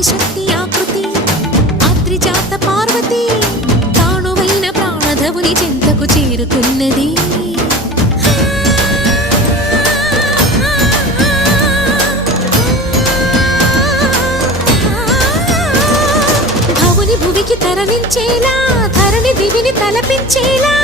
ఆదిశక్తి ఆకృతి ఆత్రిజాత పార్వతి తానువైన ప్రాణధవుని చెంతకు చేరుకున్నది. భువికి తరలించేలా ధరణి దివిని తలపించేలా